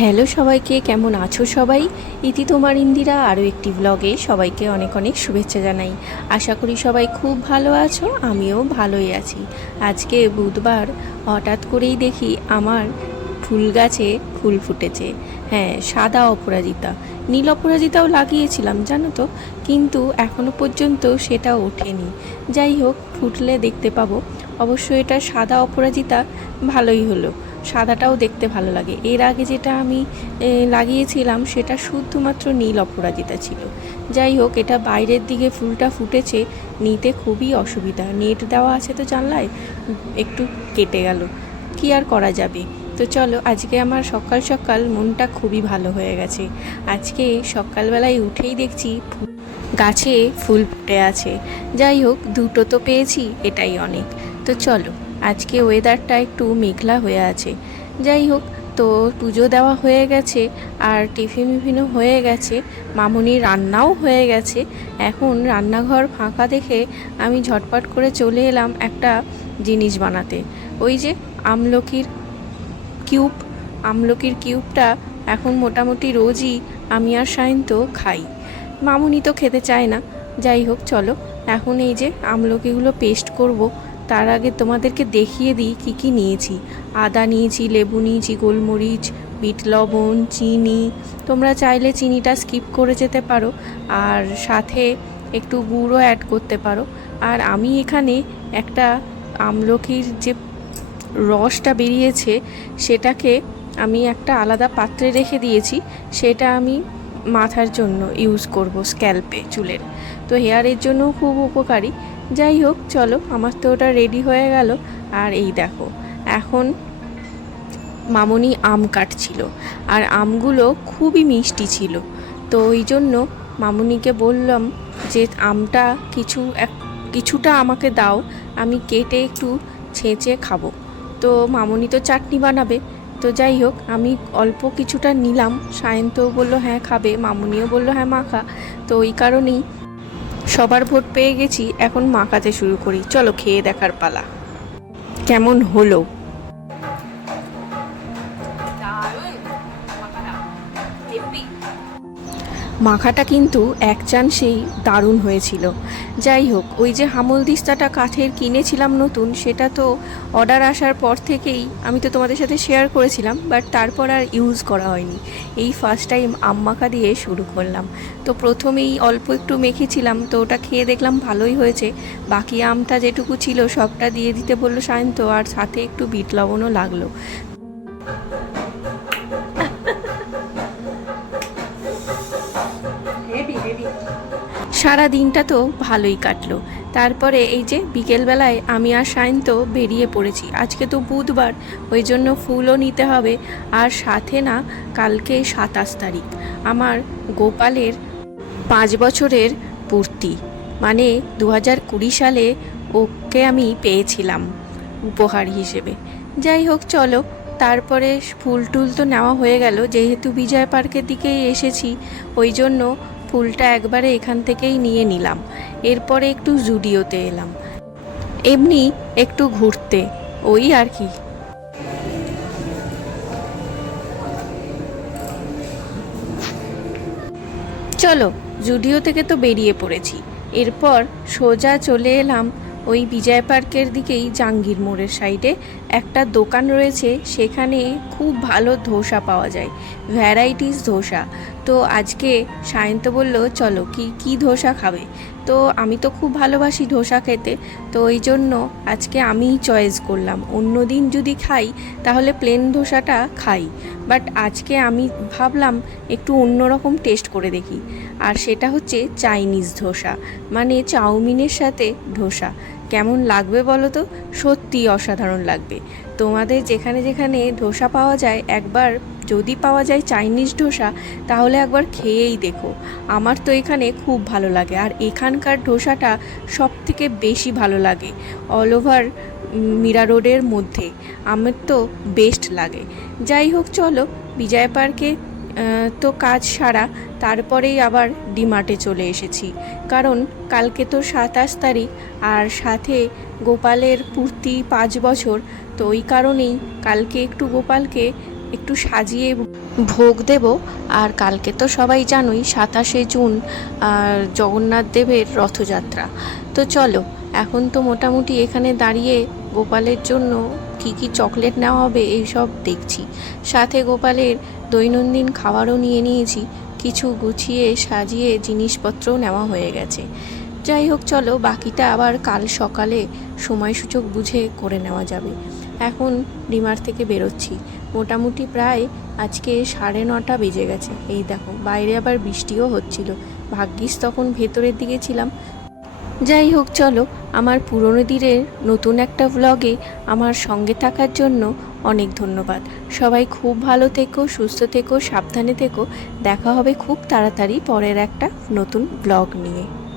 Hello সবাইকে, কেমন আছো সবাই? ইতি তোমার ইন্দিরা, আরও একটি ব্লগে সবাইকে অনেক অনেক শুভেচ্ছা জানাই। আশা করি সবাই খুব ভালো আছো, আমিও ভালোই আছি। আজকে বুধবার হঠাৎ করেই দেখি আমার ফুল গাছে ফুল ফুটেছে। হ্যাঁ সাদা অপরাজিতা। নীল অপরাজিতাও লাগিয়েছিলাম, জানো তো? কিন্তু এখনও পর্যন্ত সেটা ওঠেনি। যাই হোক, ফুটলে দেখতে পাবো। অবশ্য এটা সাদা অপরাজিতা, ভালোই হলো। সাদাটাও দেখতে ভালো লাগে। এর আগে যেটা আমি লাগিয়েছিলাম সেটা শুধুমাত্র নীল অপরাজিতা ছিল। যাই হোক, এটা বাইরের দিকে ফুলটা ফুটেছে, নিতে খুবই অসুবিধা। নেট দেওয়া আছে তো জানলায়, একটু কেটে গেল। কি আর করা যাবে? তো চলো, আজকে আমার সকাল সকাল মনটা খুবই ভালো হয়ে গেছে। আজকে সকালবেলায় উঠেই দেখছি গাছে ফুল ফুটে আছে। যাই হোক, দুটো তো পেয়েছি, এটাই অনেক। তো চলো। আজকে ওয়েদারটা একটু মেঘলা হয়ে আছে। যাই হোক, তো পুজো দেওয়া হয়ে গেছে, আর টিফিন মিফিনও হয়ে গেছে, মামুনির রান্নাও হয়ে গেছে। এখন রান্নাঘর ফাঁকা দেখে আমি ঝটপট করে চলে এলাম একটা জিনিস বানাতে। ওই যে আমলকির কিউব, আমলকির কিউবটা এখন মোটামুটি রোজই আমি আর সায়ন্ত খাই। মামুনি তো খেতে চায় না। যাই হোক, চলো, এখন এই যে আমলকিগুলো পেস্ট করব। তার আগে তোমাদেরকে দেখিয়ে দিই কী কী নিয়েছি। আদা নিয়েছি, লেবু নিয়েছি, গোলমরিচ, বিট লবণ, চিনি। তোমরা চাইলে চিনিটা স্কিপ করে যেতে পারো আর সাথে একটু গুঁড়ো অ্যাড করতে পারো। আর আমি এখানে একটা আমলকির যে রসটা বেরিয়েছে, সেটাকে আমি একটা আলাদা পাত্রে রেখে দিয়েছি। সেটা আমি মাথার জন্য ইউজ করব স্ক্যাল্পে চুলের। তো হেয়ারের জন্য খুব উপকারী। যাই হোক, চলো, আমার তো ওটা রেডি হয়ে গেল। আর এই দেখো, এখন মামনি আম কাটছিল। আর আমগুলো খুবই মিষ্টি ছিল। তো ওই জন্য মামুনিকে বললাম যে, আমটা কিছু এক, কিছুটা আমাকে দাও, আমি কেটে একটু ছেঁচে খাব। তো মামনি তো চাটনি বানাবে। তো যাই হোক, আমি অল্প কিছুটা নিলাম। সায়ন্তও বলল হ্যাঁ খাবে। মামুনিও বলল হ্যাঁ মাখা তো ওই কারণেই সবার ভোট পেয়ে গেছি এখন মাখাতে শুরু করি। চলো খেয়ে দেখার পালা। কেমন হলো? মাখাটা কিন্তু এক চান্সেই দারুণ হয়েছিল। যাই হোক, ওই যে হামল দিস্তাটা কাঠের কিনেছিলাম নতুন, সেটা তো অর্ডার আসার পর থেকেই আমি তো তোমাদের সাথে শেয়ার করেছিলাম বাট তারপর আর ইউজ করা হয়নি। এই ফার্স্ট টাইম আম মাখা দিয়ে শুরু করলাম। তো প্রথমেই অল্প একটু মেখেছিলাম, তো ওটা খেয়ে দেখলাম ভালোই হয়েছে। বাকি আমটা যেটুকু ছিল সবটা দিয়ে দিতে বলল সায়ন্ত, আর সাথে একটু বিট লবণও লাগল। সারা দিনটা তো ভালোই কাটলো। তারপরে এই যে বিকেলবেলায় আমি আর সায়ন্ত বেরিয়ে পড়েছি। আজকে তো বুধবার, ওই জন্য ফুলও নিতে হবে। আর সাথে না, কালকে সাতাশ তারিখ। আমার গোপালের পাঁচ বছরের পূর্তি। মানে দু হাজার কুড়ি সালে ওকে আমি পেয়েছিলাম উপহার হিসেবে। যাই হোক, চলো। তারপরে ফুল টুল তো নেওয়া হয়ে গেল। যেহেতু বিজয় পার্কের দিকেই এসেছি, ওই জন্য ফুলটা একবারে এখান থেকেই নিয়ে নিলাম। এরপরে একটু জুডিওতে এলাম। এমনি একটু ঘুরতে, ওই আর কি। চলো, জুডিও থেকে তো বেরিয়ে পড়েছি। এরপর সোজা চলে এলাম ওই বিজয় পার্কের দিকেই জাঙ্গির মোড়ের সাইডে একটা দোকান রয়েছে, সেখানে খুব ভালো ধোসা পাওয়া যায়, ভ্যারাইটিস ধোসা। তো আজকে সায়ন্ত বলল, চলো, কি কি ধোসা খাবে? তো আমি তো খুব ভালোবাসি ধোসা খেতে, তো এই জন্য আজকে আমিই চয়েস করলাম। অন্য দিন যদি খাই, তাহলে প্লেন ধোসাটা খাই। বাট আজকে আমি ভাবলাম একটু অন্যরকম টেস্ট করে দেখি। আর সেটা হচ্ছে চাইনিজ ধোসা মানে চাউমিনের সাথে ধোসা। কেমন লাগবে বলো তো? সত্যি অসাধারণ লাগবে। তোমাদের যেখানে যেখানে ধোসা পাওয়া যায়, একবার যদি পাওয়া যায় চাইনিজ ধোসা, তাহলে একবার খেয়েই দেখো। আমার তো এখানে খুব ভালো লাগে, আর এখানকার ধোসাটা সব থেকে বেশি ভালো লাগে অল ওভার মীরা রোডের মধ্যে। আমার তো বেস্ট লাগে। যাই হোক, চলো, বিজয় পার্কে তো কাজ সারা, তারপরেই আবার ডিমার্টে চলে এসেছি। কারণ কালকে তো সাতাশ তারিখ, আর সাথে গোপালের পূর্তি পাঁচ বছর, তো ওই কারণেই কালকে একটু গোপালকে একটু সাজিয়ে ভোগ দেব। আর কালকে তো সবাই জানোই, সাতাশে জুন জগন্নাথ দেবের রথযাত্রা। তো চলো, এখন তো মোটামুটি এখানে দাঁড়িয়ে গোপালের জন্য কি কি চকলেট নেওয়া হবে এই সব দেখছি। সাথে গোপালের দৈনন্দিন খাবারও নিয়ে নিয়েছি। কিছু গুছিয়ে সাজিয়ে জিনিসপত্রও নেওয়া হয়ে গেছে। যাই হোক, চলো, বাকিটা আবার কাল সকালে সময় সুযোগ বুঝে করে নেওয়া যাবে। এখন ডিমার থেকে বেরোচ্ছি। মোটামুটি প্রায় আজকে সাড়ে নটা বেজে গেছে। এই দেখো, বাইরে আবার বৃষ্টিও হচ্ছিল। ভাগ্যিস তখন ভেতরের দিকে ছিলাম। যাই হোক, চলো, আমার পুরনো দিনের নতুন একটা ভ্লগে আমার সঙ্গে থাকার জন্য অনেক ধন্যবাদ। সবাই খুব ভালো থেকো, সুস্থ থেকো, সাবধানে থেকো। দেখা হবে খুব তাড়াতাড়ি পরের একটা নতুন ব্লগ নিয়ে।